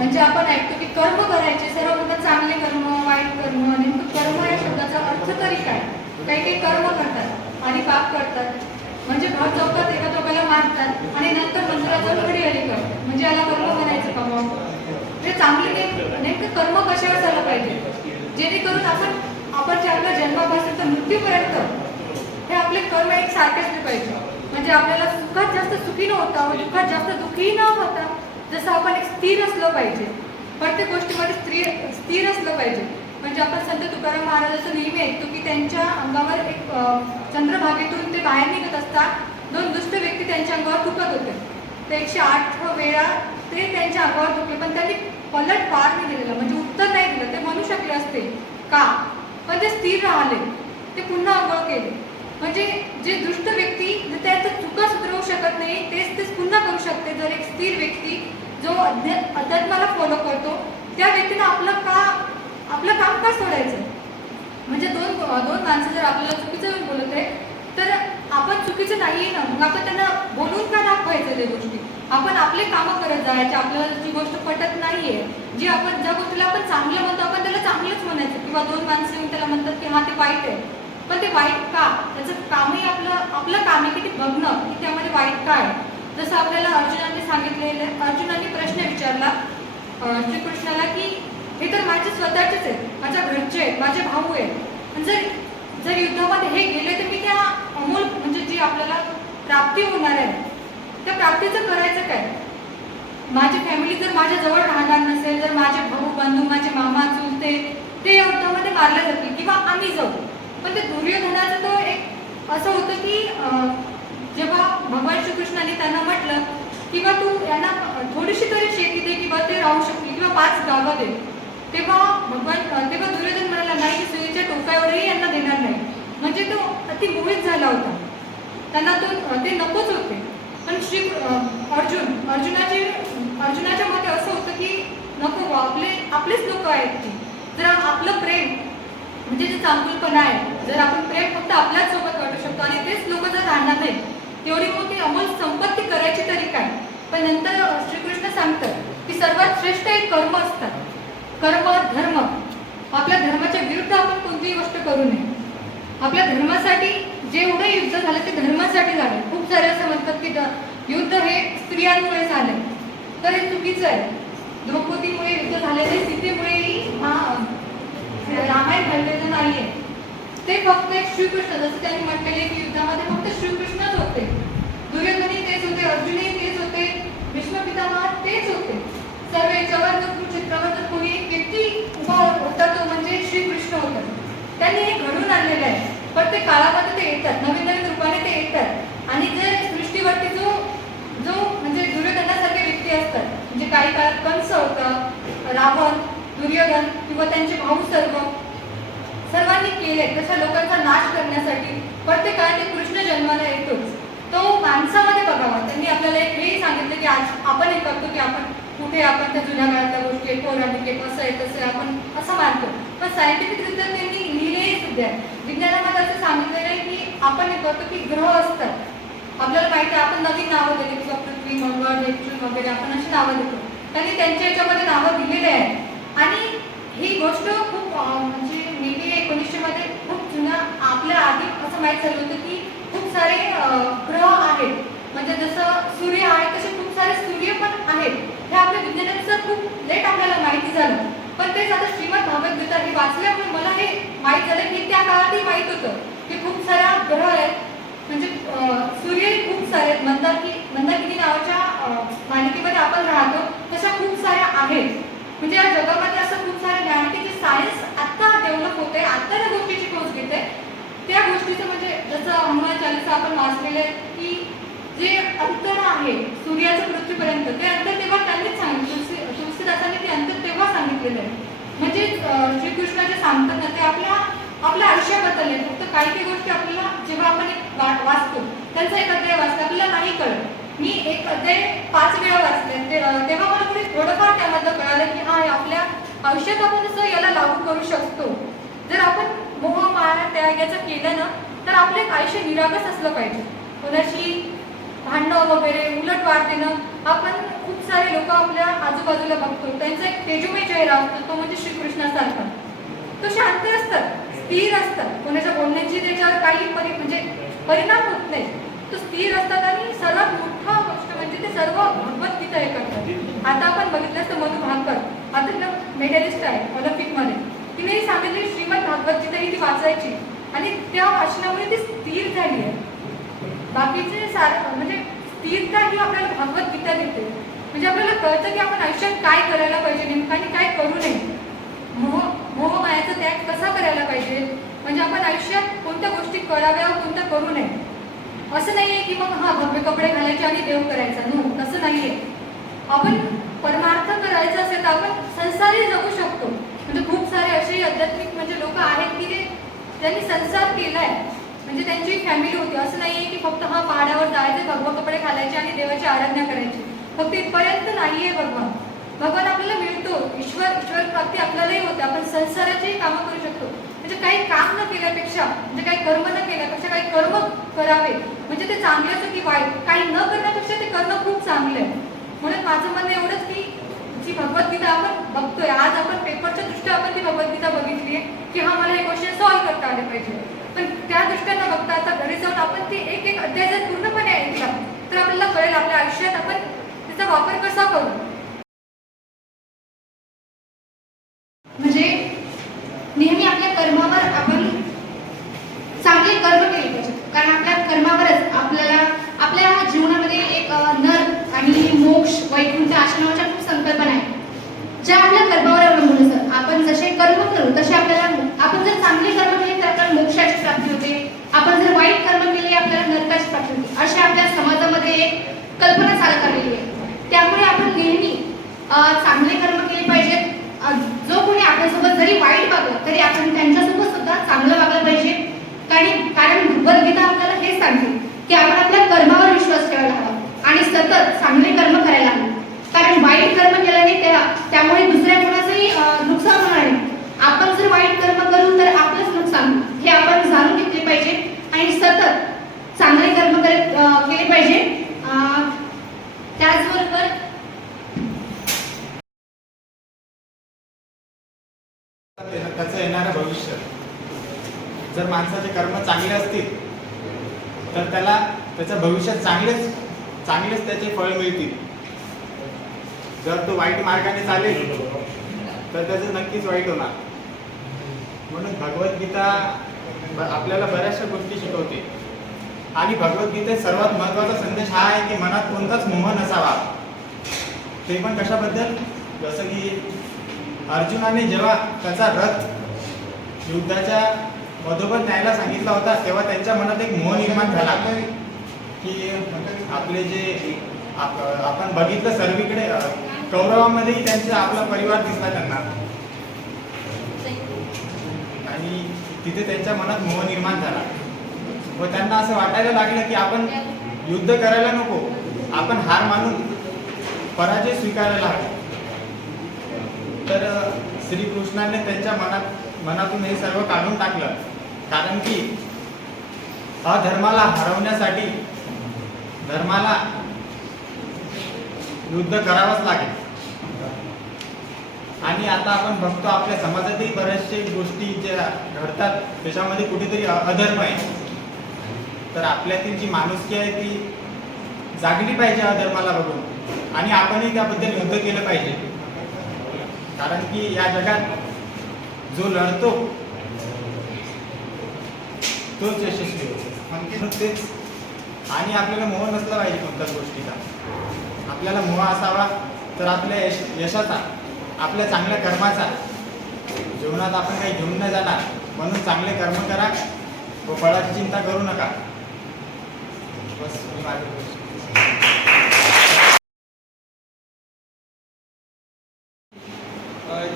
म्हणजे आपण ऐकतो की कर्म करायचे सर्व म्हणतात चांगले कर्म वाईट कर्म नेमकं कर्म या शब्दाचा अर्थ तरी काय? काही काही कर्म करतात आणि पाप करतात. म्हणजे भर चौकात एका चौकाला मारतात आणि नंतर मंदिराचा घडी आली कर म्हणजे याला कर्म म्हणायचं का मग? म्हणजे ते चांगले नेम- नेमकं कर्म कशावर झालं पाहिजे? जेणेकरून आपण आपण जे आपल्या जन्मापासून तर मृत्यूपर्यंत हे आपले कर्म एक सारखेच पाहिजे. म्हणजे आपल्याला सुखात जास्त सुखी न होता दुःखात जास्त दुःखी न होता जसं आपण एक स्थिर असलं पाहिजे प्रत्येक गोष्टीमध्ये स्थिर स्थिर असलं पाहिजे. म्हणजे आपण संत तुकाराम महाराजाचं नेहमी ऐकतो की त्यांच्या अंगावर एक चंद्रभागेतून ते बाहेर निघत असतात. दोन दुष्ट व्यक्ती त्यांच्या अंगावर थुकत होते. ते एकशे आठ वेळा ते त्यांच्या अंगावर थुकले पण त्यांनी पलट पार नाही दिलेलं म्हणजे उत्तर नाही दिलं. ते म्हणू शकले असते का? पण ते स्थिर राहिले. ते पुन्हा आंघोळ केले. म्हणजे जे दुष्ट व्यक्ती त्याचं चुका सुधरवू शकत नाही तेच तेच पुन्हा करू शकते. जर एक स्थिर व्यक्ती जो अध्यात्माला फॉलो करतो त्या व्यक्तीनं आपलं का आपलं काम का सोडायचं? म्हणजे दोन दोन माणसं जर आपल्याला चुकीचं बोलत आहे तर आपण चुकीचं नाहीये ना. मग आपण त्यांना बोलून का दाखवायचं त्या गोष्टी? आपण आपले कामं करत जायचे आपल्याला जी गोष्ट पटत नाही आहे जी आपण ज्या गोष्टीला आपण चांगलं म्हणतो आपण त्याला चांगलंच म्हणायचं. किंवा दोन माणसं येऊन त्याला म्हणतात की हा ते वाईट आहे. पण ते वाईट का? त्याचं कामही आपलं आपलं काम आहे की ते बघणं की त्यामध्ये वाईट काय आहे. जसं आपल्याला अर्जुनाने सांगितलेलं आहे, अर्जुनाने प्रश्न विचारला श्रीकृष्णाला की हे तर माझे स्वतःचेच आहेत माझ्या घरचे आहेत माझे भाऊ आहेत. जर जर युद्धामध्ये हे गेले तर मी त्या अमोल म्हणजे जी आपल्याला प्राप्ती होणार आहे त्या प्राप्तीचं करायचं काय? माझी फॅमिली जर माझ्याजवळ राहणार नसेल जर माझे भाऊ बंधू माझे मामा चुलते ते या युद्धामध्ये मारले जातील किंवा आम्ही जाऊ. पण ते दुर्योधनाचं तो एक असं होतं की अं, जेव्हा भगवान श्रीकृष्णाने त्यांना म्हटलं किंवा तू यांना थोडीशी तरी शेती दे किंवा ते राहू शकतील किंवा पाच गावं दे तेव्हा भगवान तेव्हा दुर्योधन म्हणाला नाही की सुईच्या टोकावरही यांना देणार नाही. म्हणजे तो अति मोहित झाला होता. त्यांना तो ते नकोच होते. पण श्री अर्जुन अर्जुनाचे अर्जुनाच्या मते असं होतं की नको आपले आपलेच लोक आहेत ती. जर आपलं प्रेम म्हणजे जे चांगुलपणा आहे जर आपण प्रेम फक्त आपल्याच सोबत वाटू शकतो आणि तेच लोक जर राहणार नाही तेवढी मोठी अमोल संपत्ती करायची तरी काय? पण नंतर श्रीकृष्ण सांगतात की सर्वात श्रेष्ठ एक कर्म असतात कर्म धर्म. आपल्या धर्माच्या विरुद्ध आपण कोणतीही गोष्ट करू नये. आपल्या धर्मासाठी जेवढे युद्ध झाले ते धर्मासाठी झाले. खूप सारे असं म्हणतात की द- युद्ध हे स्त्रियांमुळे झाले. तर हे चुकीचं आहे. द्रौपदीमुळे युद्ध झालेले सीतेमुळेही रामायण घडलेलं नाहीये. ते फक्त एक श्रीकृष्ण जसं त्यांनी म्हटलेले की युद्धामध्ये फक्त श्रीकृष्णच होते दुर्योधनी तेच होते अर्जुनही तेच होते भीष्म पितामह तेच होते सर्व याच्यावर जर कुरुक्षेत्रावर जर कोणी एक व्यक्ती उभा होता तो म्हणजे श्रीकृष्ण होता त्यांनी हे घडून पण ते प्रत्येक काळामध्ये ते येतात. नवीन नवीन रूपाने ते येतात. आणि जे सृष्टीवरती जो जो म्हणजे दुर्योधनासारखे व्यक्ती असतात म्हणजे काही काळात कंस होता रावण दुर्योधन किंवा त्यांचे भाऊ सर्व सर्वांनी केले तशा लोकांचा नाश करण्यासाठी. प्रत्येक काळात ते कृष्ण जन्माला येतोच. तो माणसामध्ये बघावा. त्यांनी आपल्याला एक हेही सांगितलं की आज आपण हे करतो की आपण कुठे आपण त्या जुन्या काळातल्या गोष्टी पौराणिक आहे कसं आहे तसं आहे आपण असं मानतो. पण सायंटिफिकरित्या त्यांनी लिहिलेही आहे. विज्ञानामध्ये असं सांगितलेलं आहे की आपण हे करतो की ग्रह असतात. आपल्याला माहिती आहे आपण नवीन नावं दिली किंवा पृथ्वी मंगळ नेपच्यून वगैरे आपण अशी नावं देतो. त्यांनी त्यांच्या याच्यामध्ये नावं दिलेली आहेत. आणि ही गोष्ट खूप म्हणजे मे बी मध्ये खूप जुना आपल्या आधी असं माहीत झालं होतं की खूप सारे ग्रह आहेत म्हणजे जसं सूर्य आहे तसे खूप सारे सूर्य पण आहेत हे आपल्या विज्ञानानुसार खूप लेट आपल्याला माहिती झालं पण आता श्रीमद भागवत हे वाचल्यामुळे मला हे माहीत झालं की त्या काळातही माहीत होतं की खूप साऱ्या ग्रह आहेत. म्हणजे सूर्यही खूप सारे आहेत. मंदाकी मंदाकिनी नावाच्या मालिकेमध्ये आपण राहतो तशा खूप साऱ्या आहेत. म्हणजे या जगामध्ये असं खूप सारे ज्ञान की जे सायन्स आत्ता डेव्हलप होते आत्ता त्या गोष्टीची खोज घेते त्या गोष्टीचं म्हणजे जसं हनुमान चालीसा आपण वाचलेलं आहे की जे अंतर आहे सूर्याचं पृथ्वीपर्यंत ते अंतर तेव्हा त्यांनीच सांगितलं. तुलसीदासांनी ते अंतर तेव्हा सांगितलेलं आहे. म्हणजे श्रीकृष्ण जे सांगतात ना ते आपल्या आपल्या आयुष्याबद्दल आहे फक्त काही काही गोष्टी आपल्याला जेव्हा आपण एक वाचतो त्यांचा एक अध्याय वाचतो. आपल्याला नाही कळत. मी एक अध्याय पाच वेळा वाचले. ते- तेव्हा मला कुठे थोडंफार त्यामधलं कळालं की हा आपल्या आयुष्यात आपण असं याला लागू करू शकतो. जर आपण मोह माया त्यागाचं केलं ना तर आपलं एक आयुष्य निरागस असलं पाहिजे. कोणाशी भांडणं वगैरे उलट वाढ देणं आपण सारे लोक आपल्या आजूबाजूला बघतो त्यांचा एक तेजोमय चेहरा असतो तो म्हणजे श्रीकृष्णासारखा. तो शांत असतात स्थिर असतात. कोणाच्या बोलण्याची त्याच्यावर काही परि म्हणजे परिणाम होत नाही. तो स्थिर असतात आणि सर्वात मोठा गोष्ट म्हणजे ते सर्व भगवद्गीता हे करतात. आता आपण बघितलं तर मधु भांकर आता मेडलिस्ट आहे ऑलिम्पिकमध्ये. तिने सांगितली श्रीमद भागवतगीता ही ती वाचायची. आणि त्या वाचनामुळे ती स्थिर झाली आहे. बाकीचे सार म्हणजे स्थिरता ही आपल्याला भागवद्गीता देते. म्हणजे आपल्याला कळतं की आपण आयुष्यात काय करायला पाहिजे नेमकं काय करू नये. मोह मोह मायाचा त्याग कसा करायला पाहिजे? म्हणजे आपण आयुष्यात कोणत्या गोष्टी कराव्या कोणत्या करू नये? असं नाही आहे की मग हा भव्य कपडे घालायचे आणि देव करायचा. नो तसं आहे आपण परमार्थ करायचा असेल तर आपण संसारही जगू शकतो. म्हणजे खूप सारे असेही आध्यात्मिक म्हणजे लोक आहेत की ते त्यांनी संसार केला आहे म्हणजे त्यांची फॅमिली होती. असं नाही आहे की फक्त हा पहाडावर जायचे भगवा कपडे घालायचे आणि देवाची आराधना करायची. फक्त इथपर्यंत नाहीये भगवान. भगवान आपल्याला मिळतो. ईश्वर ईश्वर प्राप्ती आपल्यालाही होते. आपण संसाराचीही कामं करू शकतो. म्हणजे काही काम न केल्यापेक्षा म्हणजे काही कर्म न केल्यापेक्षा काही कर्म करावे. म्हणजे ते चांगले असं की वाईट काही न करण्यापेक्षा ते करणं खूप चांगलं. आहे म्हणून माझं म्हणणं एवढंच की जी भगवद्गीता आपण बघतोय आज आपण पेपरच्या दृष्ट्या आपण ती भगवद्गीता बघितली आहे की हा मला हे क्वेश्चन सॉल्व्ह करता आले पाहिजे. पण त्या दृष्ट्यानं बघता आता घरी जाऊन आपण ती एक एक अध्याय जर पूर्णपणे ऐकला तर आपल्याला कळेल आपल्या आयुष्यात आपण त्याचा वापर कसा करू म्हणजे नेहमी आपल्या कर्मावर आपण चांगले कर्म केले पाहिजे कारण आपल्या कर्मावरच आपल्याला आपल्या जीवनामध्ये एक अ, नर आणि मोक्ष वैकुंठ अशा नावाच्या खूप संकल्पना आहेत ज्या आपल्या कर्मावर अवलंबून असतात आपण जसे कर्म करू तसे आपल्याला आपण जर चांगले कर्म केले तर आपल्याला मोक्षाची प्राप्ती होते आपण जर वाईट कर्म केले आपल्याला नरकाची प्राप्ती होते अशा आपल्या समाजामध्ये एक कल्पना चालत आलेली आहे त्यामुळे आपण नेहमी चांगले कर्म केले पाहिजेत. जो कोणी आपल्यासोबत जरी वाईट वागलं तरी आपण त्यांच्यासोबत सुद्धा चांगलं वागलं पाहिजे. कारण कारण भगवद्गीता आपल्याला हे सांगते की आपण आपल्या कर्मावर विश्वास ठेवायला हवा आणि सतत चांगले कर्म करायला हवे. कारण वाईट कर्म केल्याने त्या त्यामुळे दुसऱ्या कोणाचंही नुकसान होणार नाही. आपण जर वाईट कर्म करू तर आपलंच नुकसान. हे आपण जाणून घेतले पाहिजे आणि सतत चांगले कर्म करत त्याचबरोबर त्याचं येणारं भविष्य. जर माणसाचे कर्म चांगले असतील तर त्याला त्याचं भविष्यात चांगलेच चांगलेच त्याचे फळ मिळतील. जर तो वाईट मार्गाने चालेल तर त्याचं नक्कीच वाईट होणार. म्हणून भगवद्गीता आपल्याला बऱ्याचशा गोष्टी शिकवते. आणि भगवद्गीतेत सर्वात महत्त्वाचा संदेश हा आहे की मनात कोणताच मोह नसावा. ते पण कशाबद्दल? जसं की अर्जुनाने जेव्हा त्याचा रथ युद्धाच्या मधोमध न्यायला सांगितला होता तेव्हा त्यांच्या मनात एक मोह निर्माण झाला. की आपले जे आप- आपण बघितलं सर्वीकडे कौरवामध्येही त्यांचा आपला परिवार दिसला त्यांना. आणि तिथे त्यांच्या मनात मोह निर्माण झाला. व त्यांना असं वाटायला लागलं की आपण युद्ध करायला नको आपण हार मानून पराजय स्वीकारायला हवा तर श्रीकृष्णाने त्यांच्या मनात मनातून हे सर्व काढून टाकलं. कारण की अधर्माला हरवण्यासाठी धर्माला युद्ध करावंच लागेल. आणि आता आपण बघतो आपल्या समाजातही बऱ्याचशा गोष्टी ज्या घडतात त्याच्यामध्ये कुठेतरी अधर्म आहे. तर आपल्यातील जी माणुसकी आहे ती जागली पाहिजे धर्माला बघून. आणि आपणही त्याबद्दल युद्ध केलं पाहिजे. कारण की या जगात जो लढतो तोच यशस्वी होतो. तेच आणि आपल्याला मोह नसला पाहिजे कोणत्याच गोष्टीचा. आपल्याला मोह असावा तर आपल्या यश यशाचा आपल्या चांगल्या कर्माचा जीवनात आपण काही घेऊन नाही जाणार. म्हणून चांगले कर्म करा व फळाची चिंता करू नका. बस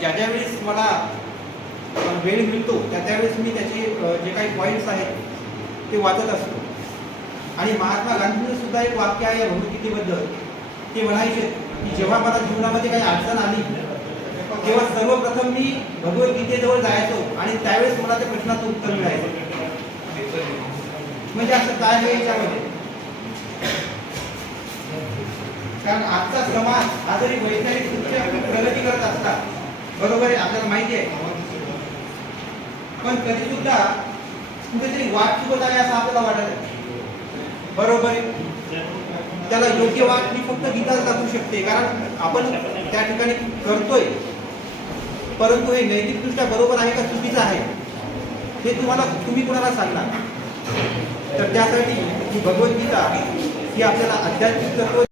ज्या ज्या वेळेस मला वेळ मिळतो त्या त्यावेळेस मी त्याचे जे काही पॉईंट्स आहेत ते वाचत असतो. आणि महात्मा गांधींनी सुद्धा एक वाक्य आहे या भगवद्गीतेबद्दल ते म्हणायचे की जेव्हा मला जीवनामध्ये काही अडचण आली तेव्हा सर्वप्रथम मी भगवद्गीतेजवळ जायचो आणि त्यावेळेस मला त्या प्रश्नाचं उत्तर मिळायचं. म्हणजे असं काय आहे याच्यामध्ये? कारण आजचा समाज आजही वैज्ञानिक वैज्ञानिकदृष्ट्या खूप प्रगती करत असतात बरोबर आहे आपल्याला माहिती आहे. पण कधी सुद्धा कुठेतरी वाट चुकत आहे असं आपल्याला वाटत आहे. बरोबर आहे. त्याला योग्य वाट मी फक्त गीता दाखवू शकते कारण आपण त्या ठिकाणी करतोय. परंतु हे नैतिकदृष्ट्या बरोबर आहे का चुकीचं आहे? हे तुम्हाला तुम्ही कुणाला सांगणार? तर त्यासाठी ही भगवद्गीता ही आपल्याला आध्यात्मिक तत्व